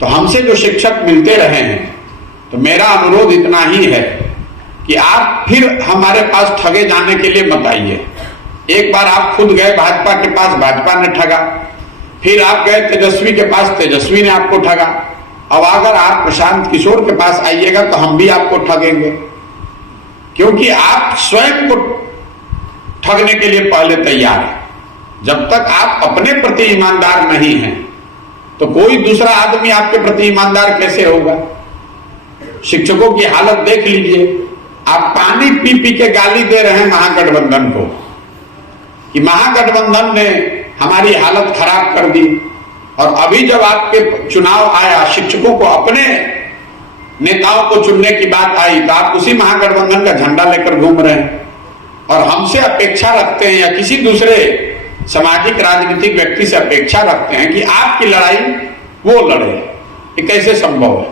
तो हमसे जो शिक्षक मिलते रहे हैं, तो मेरा अनुरोध इतना ही है कि आप फिर हमारे पास ठगे जाने के लिए मत आइए। एक बार आप खुद गए भाजपा के पास, भाजपा ने ठगा, फिर आप गए तेजस्वी के पास, तेजस्वी ने आपको ठगा। अब अगर आप प्रशांत किशोर के पास आइएगा तो हम भी आपको ठगेंगे, क्योंकि आप स्वयं को ठगने के लिए पहले तैयार हैं। जब तक आप अपने प्रति ईमानदार नहीं हैं तो कोई दूसरा आदमी आपके प्रति ईमानदार कैसे होगा। शिक्षकों की हालत देख लीजिए, आप पानी पी पी के गाली दे रहे हैं महागठबंधन को कि महागठबंधन ने हमारी हालत खराब कर दी। और अभी जब आपके चुनाव आया, शिक्षकों को अपने नेताओं को चुनने की बात आई, तो आप उसी महागठबंधन का झंडा लेकर घूम रहे हैं और हमसे अपेक्षा रखते हैं या किसी दूसरे सामाजिक राजनीतिक व्यक्ति से अपेक्षा रखते हैं कि आपकी लड़ाई वो लड़े। ये कैसे संभव है?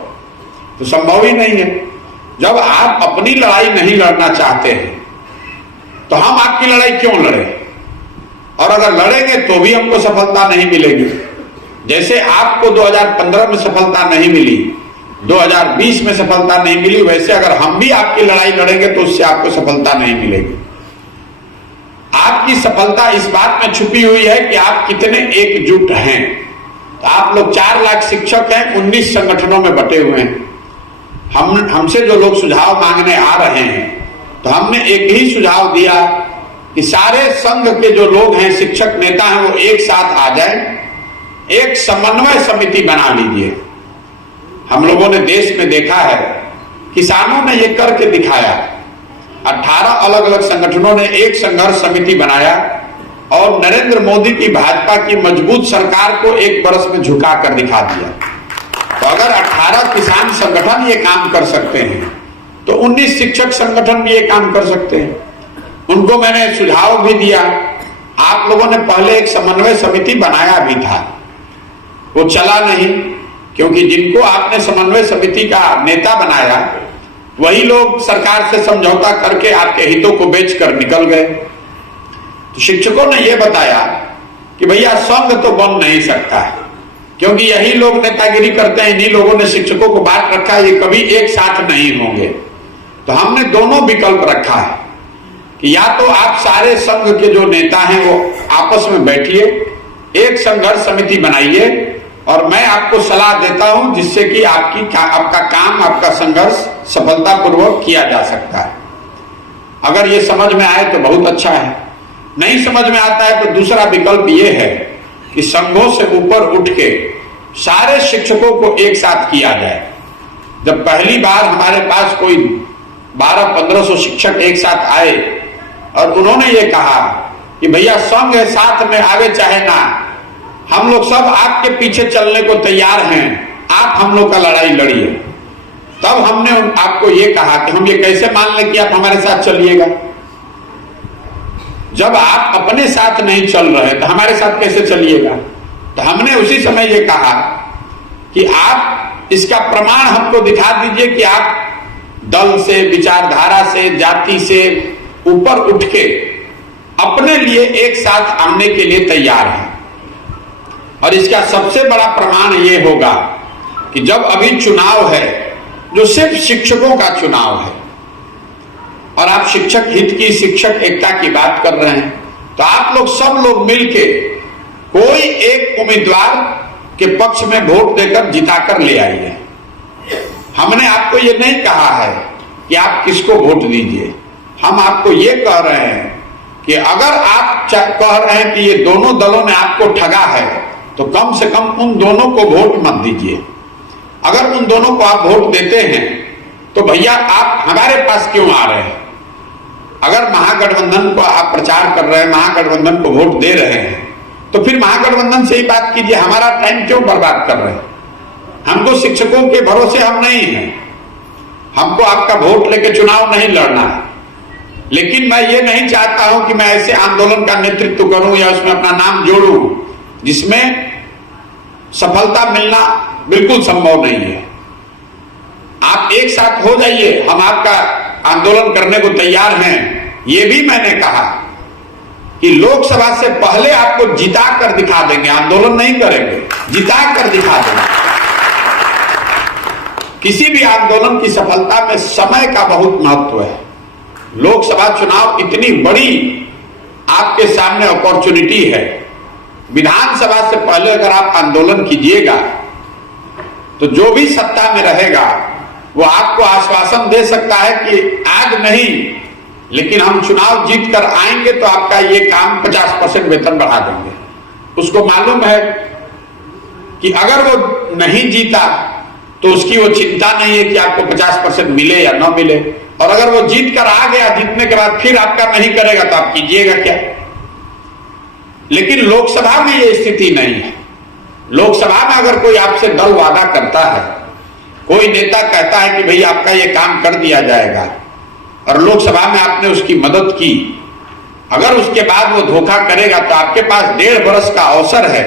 तो संभव ही नहीं है। जब आप अपनी लड़ाई नहीं लड़ना चाहते हैं तो हम आपकी लड़ाई क्यों लड़े? और अगर लड़ेंगे तो भी हमको सफलता नहीं मिलेगी। जैसे आपको 2015 में सफलता नहीं मिली, 2020 में सफलता नहीं मिली, वैसे अगर हम भी आपकी लड़ाई लड़ेंगे तो उससे आपको सफलता नहीं मिलेगी। आपकी सफलता इस बात में छुपी हुई है कि आप कितने एकजुट हैं। तो आप लोग 4 लाख शिक्षक हैं, 19 संगठनों में बटे हुए हैं। हमसे जो लोग सुझाव मांगने आ रहे हैं, तो हमने एक ही सुझाव दिया कि सारे संघ के जो लोग हैं, शिक्षक नेता हैं, वो एक साथ आ जाएं, एक समन्वय समिति बना लीजिए। हम लोगों ने देश में देखा है, किसानों ने ये करके दिखाया। 18 अलग अलग संगठनों ने एक संघर्ष समिति बनाया और नरेंद्र मोदी की भाजपा की मजबूत सरकार को 1 बरस में झुका कर दिखा दिया। तो अगर 18 किसान संगठन ये काम कर सकते हैं तो 19 शिक्षक संगठन भी ये काम कर सकते हैं। उनको मैंने सुझाव भी दिया। आप लोगों ने पहले एक समन्वय समिति बनाया भी था, वो चला नहीं, क्योंकि जिनको आपने समन्वय समिति का नेता बनाया वही लोग सरकार से समझौता करके आपके हितों को बेचकर निकल गए। तो शिक्षकों ने यह बताया कि भैया संघ तो बन नहीं सकता है, क्योंकि यही लोग नेतागिरी करते हैं, इन्हीं लोगों ने शिक्षकों को बांट रखा है, ये कभी एक साथ नहीं होंगे। तो हमने दोनों विकल्प रखा है कि या तो आप सारे संघ के जो नेता हैं वो आपस में बैठिए, एक संघर्ष समिति बनाइए, और मैं आपको सलाह देता हूं जिससे कि आपका काम, आपका संघर्ष सफलतापूर्वक किया जा सकता है। अगर ये समझ में आए तो बहुत अच्छा है, नहीं समझ में आता है तो दूसरा विकल्प ये है कि संघों से ऊपर उठ के सारे शिक्षकों को एक साथ किया जाए। जब पहली बार हमारे पास कोई 1200-1500 शिक्षक एक साथ आए और उन्होंने ये कहा कि भैया संघ है, साथ में आगे चाहे ना, हम लोग सब आपके पीछे चलने को तैयार हैं, आप हम लोग का लड़ाई लड़िए। तब हमने आपको ये कहा कि हम ये कैसे मान लें कि आप हमारे साथ चलिएगा? जब आप अपने साथ नहीं चल रहे तो हमारे साथ कैसे चलिएगा? तो हमने उसी समय ये कहा कि आप इसका प्रमाण हमको दिखा दीजिए कि आप दल से, विचारधारा से, जाति से ऊपर उठ के अपने लिए एक साथ आने के लिए तैयार हैं। और इसका सबसे बड़ा प्रमाण ये होगा कि जब अभी चुनाव है जो सिर्फ शिक्षकों का चुनाव है और आप शिक्षक हित की, शिक्षक एकता की बात कर रहे हैं, तो आप लोग सब लोग मिलके कोई एक उम्मीदवार के पक्ष में वोट देकर जिताकर ले आइए। हमने आपको ये नहीं कहा है कि आप किसको वोट दीजिए, हम आपको ये कह रहे हैं कि अगर आप कह रहे हैं कि ये दोनों दलों ने आपको ठगा है तो कम से कम उन दोनों को वोट मत दीजिए। अगर उन दोनों को आप वोट देते हैं तो भैया आप हमारे पास क्यों आ रहे हैं? अगर महागठबंधन को आप प्रचार कर रहे हैं, महागठबंधन को वोट दे रहे हैं, तो फिर महागठबंधन से ही बात कीजिए, हमारा टाइम क्यों बर्बाद कर रहे हैं? हमको शिक्षकों के भरोसे हम नहीं हैं, हमको आपका वोट लेके चुनाव नहीं लड़ना है। लेकिन मैं ये नहीं चाहता हूं कि मैं ऐसे आंदोलन का नेतृत्व करूं या उसमें अपना नाम जोड़ूं जिसमें सफलता मिलना बिल्कुल संभव नहीं है। आप एक साथ हो जाइए, हम आपका आंदोलन करने को तैयार हैं। ये भी मैंने कहा कि लोकसभा से पहले आपको जिता कर दिखा देंगे, आंदोलन नहीं करेंगे, जिता कर दिखा देंगे। किसी भी आंदोलन की सफलता में समय का बहुत महत्व है। लोकसभा चुनाव इतनी बड़ी आपके सामने अपॉर्चुनिटी है। विधानसभा से पहले अगर आप आंदोलन कीजिएगा तो जो भी सत्ता में रहेगा वो आपको आश्वासन दे सकता है कि आज नहीं, लेकिन हम चुनाव जीत कर आएंगे तो आपका ये काम 50% वेतन बढ़ा देंगे। उसको मालूम है कि अगर वो नहीं जीता तो उसकी वो चिंता नहीं है कि आपको 50% मिले या ना मिले, और अगर वो जीत कर आ गया, जीतने के बाद फिर आपका नहीं करेगा तो आप कीजिएगा क्या। लेकिन लोकसभा में ये स्थिति नहीं है। लोकसभा में अगर कोई आपसे दल वादा करता है, कोई नेता कहता है कि भाई आपका ये काम कर दिया जाएगा, और लोकसभा में आपने उसकी मदद की, अगर उसके बाद वो धोखा करेगा तो आपके पास 1.5 वर्ष का अवसर है,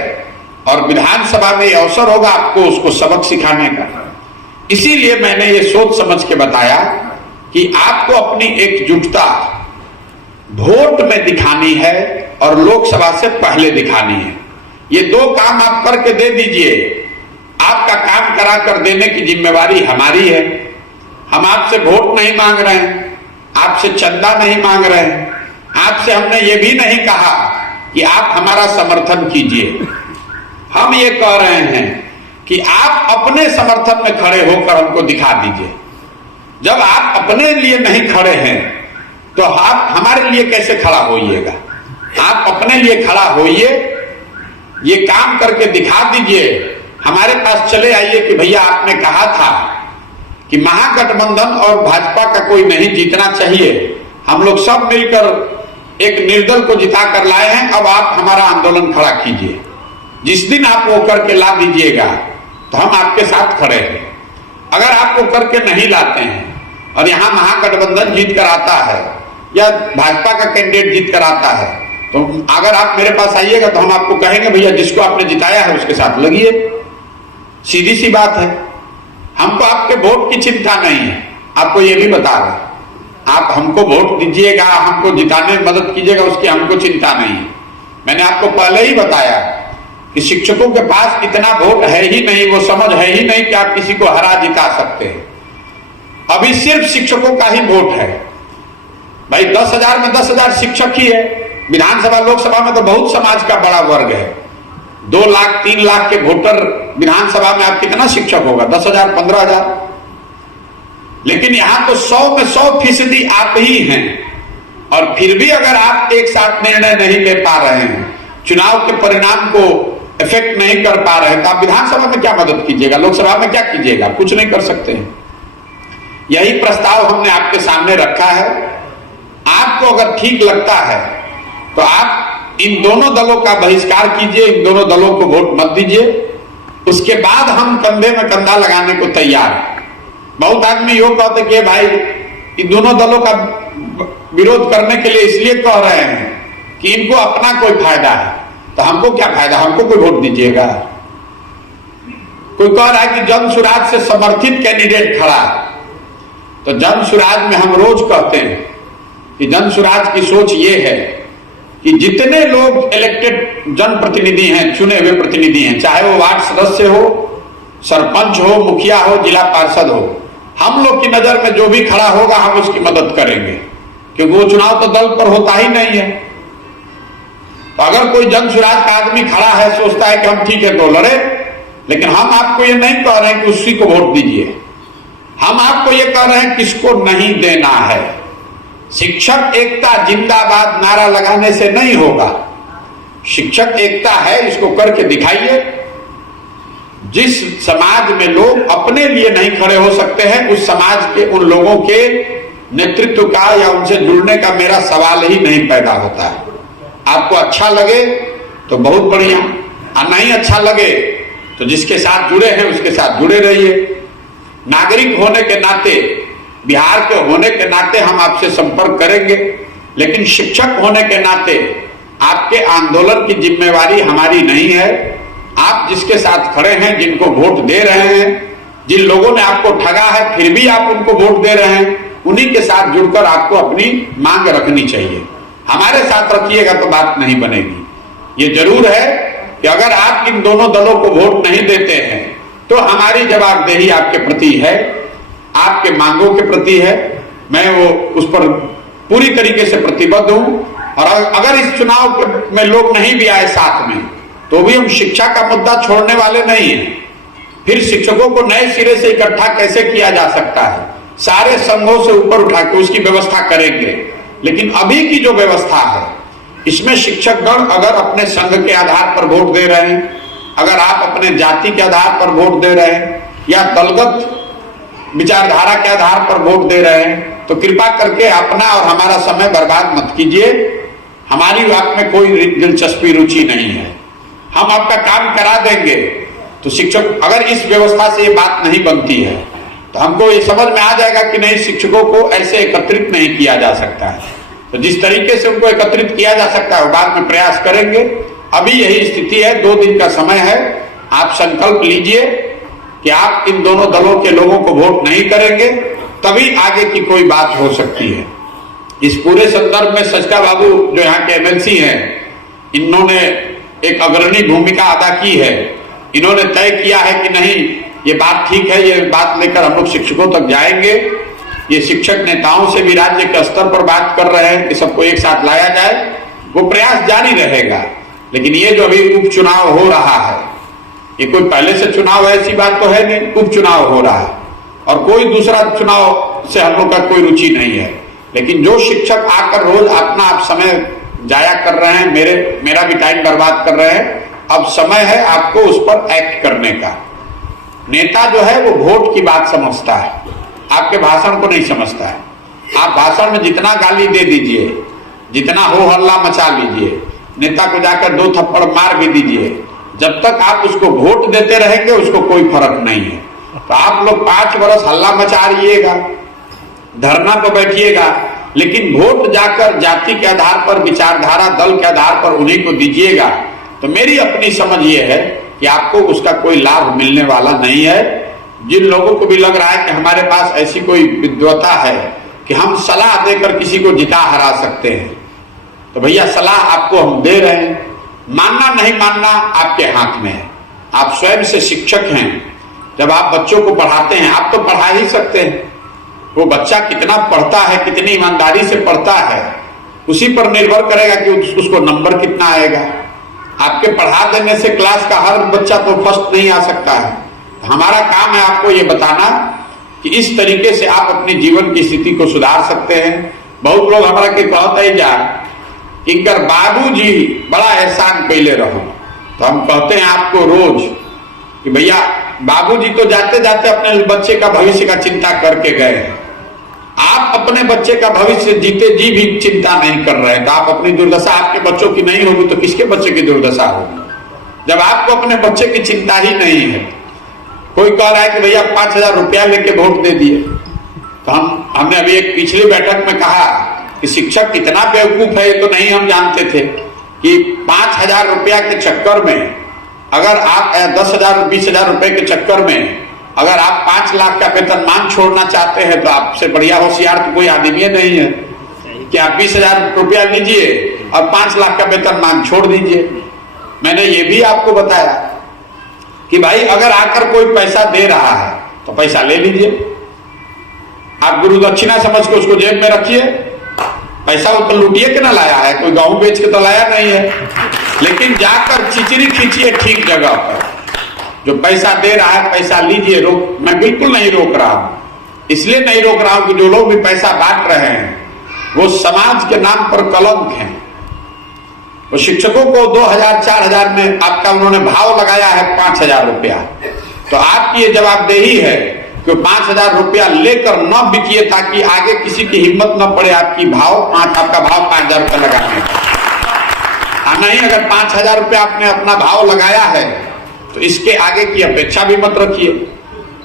और विधानसभा में ये अवसर होगा आपको उसको सबक सिखाने का। इसीलिए मैंने ये सोच समझ के बताया कि आपको अपनी एकजुटता वोट में दिखानी है और लोकसभा से पहले दिखानी है। ये 2 काम आप करके दे दीजिए। आपका काम करा कर देने की जिम्मेवारी हमारी है। हम आपसे वोट नहीं मांग रहे हैं, आपसे चंदा नहीं मांग रहे हैं, आपसे हमने ये भी नहीं कहा कि आप हमारा समर्थन कीजिए। हम ये कह रहे हैं कि आप अपने समर्थन में खड़े होकर हमको दिखा दीजिए। जब आप अपने लिए नहीं खड़े हैं तो आप हमारे लिए कैसे खड़ा होइएगा। आप अपने लिए खड़ा होइए, ये काम करके दिखा दीजिए, हमारे पास चले आइए कि भैया आपने कहा था कि महागठबंधन और भाजपा का कोई नहीं जीतना चाहिए, हम लोग सब मिलकर एक निर्दल को जिता कर लाए हैं, अब आप हमारा आंदोलन खड़ा कीजिए। जिस दिन आप वो करके ला दीजिएगा तो हम आपके साथ खड़े हैं। अगर आप वो करके नहीं लाते हैं और यहां महागठबंधन जीत कर आता है या भाजपा का कैंडिडेट जीत कर आता है, तो अगर आप मेरे पास आइएगा तो हम आपको कहेंगे भैया जिसको आपने जिताया है उसके साथ लगिए। सीधी सी बात है। हमको आपके वोट की चिंता नहीं है, आपको ये भी बता रहे, आप हमको वोट दीजिएगा, हमको जिताने में मदद कीजिएगा, उसकी हमको चिंता नहीं है। मैंने आपको पहले ही बताया कि शिक्षकों के पास इतना वोट है ही नहीं, वो समझ है ही नहीं कि आप किसी को हरा जिता सकते हैं। अभी सिर्फ शिक्षकों का ही वोट है। भाई 10,000 में 10,000 शिक्षक ही है। विधानसभा लोकसभा में तो बहुत समाज का बड़ा वर्ग है। 2 लाख 3 लाख के वोटर विधानसभा में आप कितना शिक्षक होगा, 10,000 15,000। लेकिन यहां तो 100 में 100% आप ही हैं, और फिर भी अगर आप एक साथ निर्णय नहीं ले पा रहे हैं, चुनाव के परिणाम को इफेक्ट नहीं कर पा रहे हैं, तो आप विधानसभा में क्या मदद कीजिएगा, लोकसभा में क्या कीजिएगा, कुछ नहीं कर सकते हैं। यही प्रस्ताव हमने आपके सामने रखा है। आपको अगर ठीक लगता है तो आप इन दोनों दलों का बहिष्कार कीजिए, इन दोनों दलों को वोट मत दीजिए। उसके बाद हम कंधे में कंधा लगाने को तैयार हैं। बहुत आदमी यो कहते कि भाई इन दोनों दलों का विरोध करने के लिए इसलिए कह रहे हैं कि इनको अपना कोई फायदा है, तो हमको क्या फायदा, हमको कोई वोट दीजिएगा। कोई कह रहा है कि जन सुराज से समर्थित कैंडिडेट खड़ा है, तो जन सुराज में हम रोज कहते हैं कि जन सुराज की सोच ये है कि जितने लोग इलेक्टेड जनप्रतिनिधि हैं, चुने हुए प्रतिनिधि हैं, चाहे वो वार्ड सदस्य हो, सरपंच हो, मुखिया हो, जिला पार्षद हो, हम लोग की नजर में जो भी खड़ा होगा हम उसकी मदद करेंगे, क्योंकि वो चुनाव तो दल पर होता ही नहीं है। तो अगर कोई जन सुराज का आदमी खड़ा है, सोचता है कि हम ठीक है तो लड़े, लेकिन हम आपको ये नहीं कह रहे हैं कि उसी को वोट दीजिए। हम आपको ये कह रहे हैं किसको नहीं देना है। शिक्षक एकता जिंदाबाद नारा लगाने से नहीं होगा। शिक्षक एकता है, इसको करके दिखाइए। जिस समाज में लोग अपने लिए नहीं खड़े हो सकते हैं, उस समाज के उन लोगों के नेतृत्व का या उनसे जुड़ने का मेरा सवाल ही नहीं पैदा होता है। आपको अच्छा लगे तो बहुत बढ़िया, और नहीं अच्छा लगे तो जिसके साथ जुड़े हैं उसके साथ जुड़े रहिए। नागरिक होने के नाते, बिहार के होने के नाते हम आपसे संपर्क करेंगे, लेकिन शिक्षक होने के नाते आपके आंदोलन की जिम्मेवारी हमारी नहीं है। आप जिसके साथ खड़े हैं, जिनको वोट दे रहे हैं, जिन लोगों ने आपको ठगा है फिर भी आप उनको वोट दे रहे हैं, उन्हीं के साथ जुड़कर आपको अपनी मांग रखनी चाहिए। हमारे साथ रखिएगा तो बात नहीं बनेगी। ये जरूर है कि अगर आप इन दोनों दलों को वोट नहीं देते हैं तो हमारी जवाबदेही आपके प्रति है, आपके मांगों के प्रति है। मैं वो उस पर पूरी तरीके से प्रतिबद्ध हूं। और अगर इस चुनाव में लोग नहीं भी आए साथ में, तो भी हम शिक्षा का मुद्दा छोड़ने वाले नहीं हैं। फिर शिक्षकों को नए सिरे से इकट्ठा कैसे किया जा सकता है, सारे संघों से ऊपर उठा के उसकी व्यवस्था करेंगे। लेकिन अभी की जो व्यवस्था है, इसमें शिक्षकगण अगर अपने संघ के आधार पर वोट दे रहे हैं, अगर आप अपने जाति के आधार पर वोट दे रहे हैं या दलगत विचारधारा के आधार पर वोट दे रहे हैं, तो कृपा करके अपना और हमारा समय बर्बाद मत कीजिए। हमारी बात में कोई दिलचस्पी रुचि नहीं है, हम आपका काम करा देंगे। तो शिक्षक अगर इस व्यवस्था से ये बात नहीं बनती है, तो हमको ये समझ में आ जाएगा कि नहीं, शिक्षकों को ऐसे एकत्रित नहीं किया जा सकता है। तो जिस तरीके से उनको एकत्रित किया जा सकता है, वो बाद में प्रयास करेंगे। अभी यही स्थिति है, 2 दिन का समय है। आप संकल्प लीजिए कि आप इन दोनों दलों के लोगों को वोट नहीं करेंगे, तभी आगे की कोई बात हो सकती है। इस पूरे संदर्भ में सचका बाबू जो यहाँ के एमएलसी हैं, इन्होंने एक अग्रणी भूमिका अदा की है। इन्होंने तय किया है कि नहीं, ये बात ठीक है, ये बात लेकर हम लोग शिक्षकों तक जाएंगे। ये शिक्षक नेताओं से भी राज्य के स्तर पर बात कर रहे हैं कि सबको एक साथ लाया जाए। वो प्रयास जारी रहेगा। लेकिन ये जो अभी उपचुनाव हो रहा है, ये कोई पहले से चुनाव है ऐसी बात तो है नहीं, उपचुनाव हो रहा है और कोई दूसरा चुनाव से हम लोग का कोई रुचि नहीं है। लेकिन जो शिक्षक आकर रोज अपना आप समय जाया कर रहे हैं, मेरा भी टाइम बर्बाद कर रहे हैं, अब समय है आपको उस पर एक्ट करने का। नेता जो है वो वोट की बात समझता है, आपके भाषण को नहीं समझता है। आप भाषण में जितना गाली दे दीजिए, जितना हो हल्ला मचा लीजिए, नेता को जाकर 2 थप्पड़ मार भी दीजिए, जब तक आप उसको वोट देते रहेंगे उसको कोई फर्क नहीं है। तो आप लोग 5 वर्ष हल्ला मचा रहिएगा, धरना पर बैठिएगा, लेकिन वोट जाकर जाति के आधार पर, विचारधारा, दल के आधार पर उन्हीं को दीजिएगा। तो मेरी अपनी समझ ये है कि आपको उसका कोई लाभ मिलने वाला नहीं है। जिन लोगों को भी लग रहा है कि हमारे पास ऐसी कोई विद्वता है कि हम सलाह देकर किसी को जिता हरा सकते हैं, तो भैया सलाह आपको हम दे रहे हैं। मानना नहीं मानना आपके हाथ में है। आप स्वयं से शिक्षक हैं। जब आप बच्चों को पढ़ाते हैं, आप तो पढ़ा ही सकते हैं। वो बच्चा कितना पढ़ता है, कितनी ईमानदारी से पढ़ता है, उसी पर निर्भर करेगा कि उसको नंबर कितना आएगा। आपके पढ़ा देने से क्लास का हर बच्चा तो फर्स्ट नहीं आ सकता है। हमारा काम है आपको ये बताना कि इस तरीके से आप अपने जीवन की स्थिति को सुधार सकते हैं। बहुत लोग हमारा के कहते ही जा इनकर बाबूजी बड़ा एहसान कैले रहो, तो हम कहते हैं आपको रोज कि भैया बाबूजी तो जाते जाते अपने बच्चे का भविष्य का चिंता करके गए। आप अपने बच्चे का भविष्य जीते जी भी चिंता नहीं कर रहे हैं, तो आप अपनी दुर्दशा, आपके बच्चों की नहीं होगी तो किसके बच्चे की दुर्दशा होगी, जब आपको अपने बच्चे की चिंता ही नहीं है। कोई कह रहा है कि भैया 5,000 रुपया लेके वोट दे दिए, तो हमने अभी एक पिछली बैठक में कहा कि शिक्षक कितना बेवकूफ है, ये तो नहीं हम जानते थे कि 5,000 रुपया के चक्कर में अगर आप 10,000 20,000 रुपए के चक्कर में अगर आप 5 लाख का वेतनमान छोड़ना चाहते हैं, तो आपसे बढ़िया होशियार तो कोई आदमी नहीं है कि आप 20,000 रुपया लीजिए और 5 लाख का वेतनमान छोड़ दीजिए। मैंने ये भी आपको बताया कि भाई अगर आकर कोई पैसा दे रहा है तो पैसा ले लीजिए, आप गुरु दक्षिणा समझ के उसको जेब में रखिए। पैसा वो तो लूटिए के ना लाया है, कोई गाँव बेच के तो लाया नहीं है, लेकिन जाकर चिचरी खींचिए ठीक जगह पर। जो पैसा दे रहा है पैसा लीजिए, रोक मैं बिल्कुल नहीं रोक रहा हूं। इसलिए नहीं रोक रहा हूं कि जो लोग भी पैसा बांट रहे हैं वो समाज के नाम पर कलंक हैं। वो शिक्षकों को 2,000 4,000 में आपका उन्होंने भाव लगाया है 5,000 रुपया, तो आपकी ये जवाबदेही है कि 5,000 रुपया लेकर न बिकिए, ताकि आगे किसी की हिम्मत न पड़े आपका भाव 5,000 रुपया लगाने का। नहीं, अगर 5,000 रुपया आपने अपना भाव लगाया है तो इसके आगे की अपेक्षा भी मत रखिए।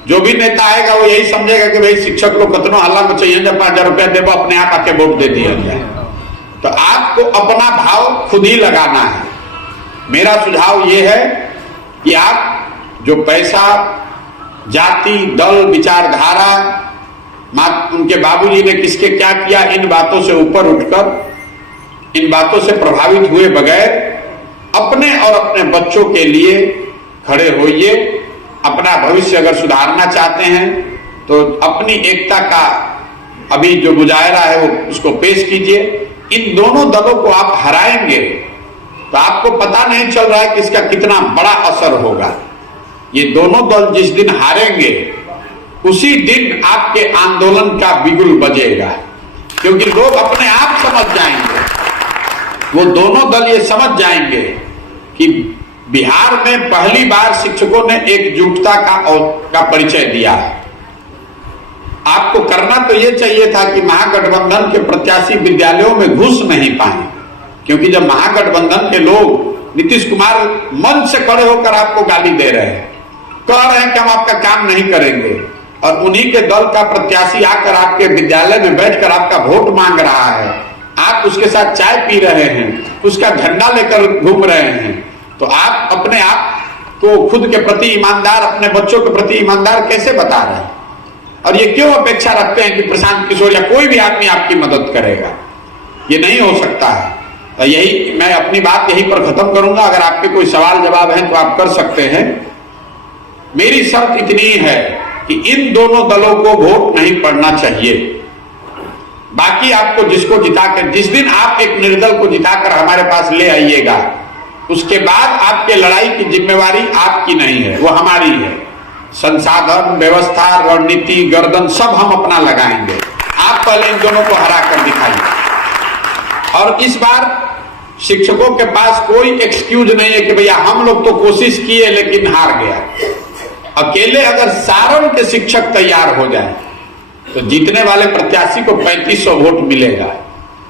जो भी नेता आएगा वो यही समझेगा कि भाई शिक्षक लोग कितना हल्ला मचाइए, जब 5,000 रुपया देवो अपने आप आके वोट दे दिया जाए। तो आपको अपना भाव खुद ही लगाना है। मेरा सुझाव ये है कि आप जो पैसा जाति, दल, विचारधारा, उनके बाबूजी ने किसके क्या किया, इन बातों से ऊपर उठकर, इन बातों से प्रभावित हुए बगैर अपने और अपने बच्चों के लिए खड़े होइए। अपना भविष्य अगर सुधारना चाहते हैं तो अपनी एकता का अभी जो मुजाहरा है वो उसको पेश कीजिए। इन दोनों दलों को आप हराएंगे तो आपको पता नहीं चल रहा है कि इसका कितना बड़ा असर होगा। ये दोनों दल जिस दिन हारेंगे उसी दिन आपके आंदोलन का बिगुल बजेगा, क्योंकि लोग अपने आप समझ जाएंगे, वो दोनों दल ये समझ जाएंगे कि बिहार में पहली बार शिक्षकों ने एकजुटता का परिचय दिया है। आपको करना तो ये चाहिए था कि महागठबंधन के प्रत्याशी विद्यालयों में घुस नहीं पाए, क्योंकि जब महागठबंधन के लोग नीतीश कुमार मंच से खड़े होकर आपको गाली दे रहे हैं, कह रहे हैं कि हम आपका काम नहीं करेंगे, और उन्हीं के दल का प्रत्याशी आकर आपके विद्यालय में बैठकर आपका वोट मांग रहा है, आप उसके साथ चाय पी रहे हैं, उसका झंडा लेकर घूम रहे हैं, तो आप अपने आप को खुद के प्रति ईमानदार, अपने बच्चों के प्रति ईमानदार कैसे बता रहे हैं? और ये क्यों अपेक्षा रखते हैं कि प्रशांत किशोर या कोई भी आदमी आपकी मदद करेगा? ये नहीं हो सकता है। तो यही मैं अपनी बात यहीं पर खत्म करूंगा। अगर आपके कोई सवाल जवाब है तो आप कर सकते हैं। मेरी शर्त इतनी है कि इन दोनों दलों को वोट नहीं पड़ना चाहिए। बाकी आपको जिसको जिताकर, जिस दिन आप एक निर्दल को जिताकर हमारे पास ले आइएगा, उसके बाद आपके लड़ाई की जिम्मेवारी आपकी नहीं है, वो हमारी है। संसाधन, व्यवस्था, रणनीति, गर्दन सब हम अपना लगाएंगे। आप पहले इन दोनों को हरा कर दिखाइए। और इस बार शिक्षकों के पास कोई एक्सक्यूज नहीं है कि भैया हम लोग तो कोशिश किए लेकिन हार गया। अकेले अगर सारण के शिक्षक तैयार हो जाए तो जीतने वाले प्रत्याशी को 3500 वोट मिलेगा।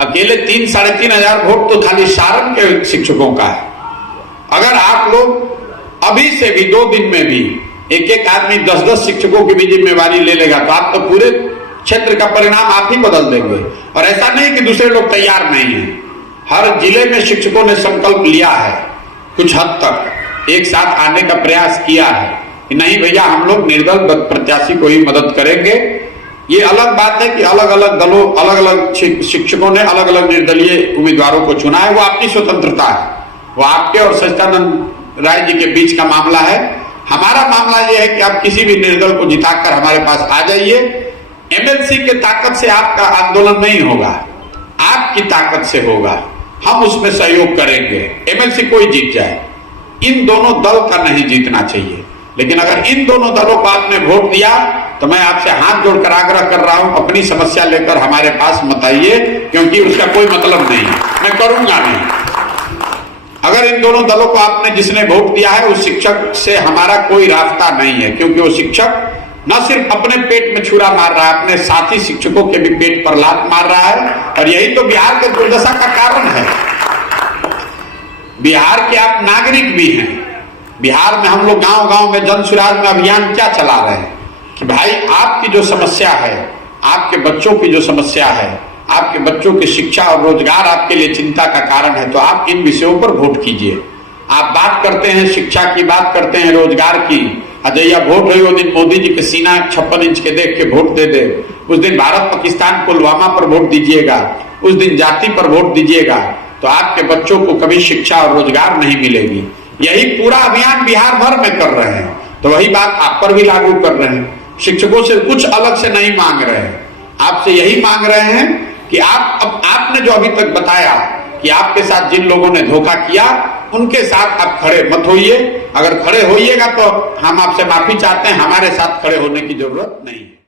अकेले 3-3.5 वोट तो खाली सारण के शिक्षकों का है। अगर आप लोग अभी से भी 2 दिन में भी एक आदमी 10-10 शिक्षकों की भी जिम्मेवारी ले लेगा तो आप तो पूरे क्षेत्र का परिणाम आप ही बदल देंगे। और ऐसा नहीं कि दूसरे लोग तैयार नहीं है, हर जिले में शिक्षकों ने संकल्प लिया है, कुछ हद तक एक साथ आने का प्रयास किया है कि नहीं भैया हम लोग निर्दल प्रत्याशी को ही मदद करेंगे। ये अलग बात है कि अलग अलग दलों, अलग अलग शिक्षकों ने अलग अलग निर्दलीय उम्मीदवारों को चुना है, वो आपकी स्वतंत्रता है, वो आपके और सच्चिदानंद राय जी के बीच का मामला है। हमारा मामला यह है कि आप किसी भी निर्दल को जिताकर हमारे पास आ जाइए। एमएलसी के ताकत से आपका आंदोलन नहीं होगा, आपकी ताकत से होगा, हम उसमें सहयोग करेंगे। एमएलसी कोई जीत जाए, इन दोनों दल का नहीं जीतना चाहिए। लेकिन अगर इन दोनों दलों को आपने वोट दिया तो मैं आपसे हाथ जोड़कर आग्रह कर रहा हूं, अपनी समस्या लेकर हमारे पास मत आइए, क्योंकि उसका कोई मतलब नहीं है, मैं करूंगा नहीं। अगर इन दोनों दलों को आपने जिसने वोट दिया है उस शिक्षक से हमारा कोई रास्ता नहीं है, क्योंकि वो शिक्षक न सिर्फ अपने पेट में छुरा मार रहा है, अपने साथी शिक्षकों के भी पेट पर लात मार रहा है। और यही तो बिहार के दुर्दशा का कारण है। बिहार के आप नागरिक भी हैं। बिहार में हम लोग गांव गांव में जन सुराज में अभियान क्या चला रहे हैं कि भाई आपकी जो समस्या है, आपके बच्चों की जो समस्या है, आपके बच्चों की शिक्षा और रोजगार आपके लिए चिंता का कारण है, तो आप इन विषयों पर वोट कीजिए। आप बात करते हैं शिक्षा की, बात करते हैं रोजगार की, अजैया वोट हुई वो दिन मोदी जी के सीना 56 इंच के देख के वोट दे दे, उस दिन भारत पाकिस्तान पुलवामा पर वोट दीजिएगा, उस दिन जाति पर वोट दीजिएगा, तो आपके बच्चों को कभी शिक्षा और रोजगार नहीं मिलेगी। यही पूरा अभियान बिहार भर में कर रहे हैं, तो वही बात आप पर भी लागू कर रहे हैं। शिक्षकों से कुछ अलग से नहीं मांग रहे हैं, आपसे यही मांग रहे हैं कि आपने जो अभी तक बताया कि आपके साथ जिन लोगों ने धोखा किया उनके साथ आप खड़े मत होइए। अगर खड़े होइएगा तो हम आपसे माफी चाहते हैं, हमारे साथ खड़े होने की जरूरत नहीं है।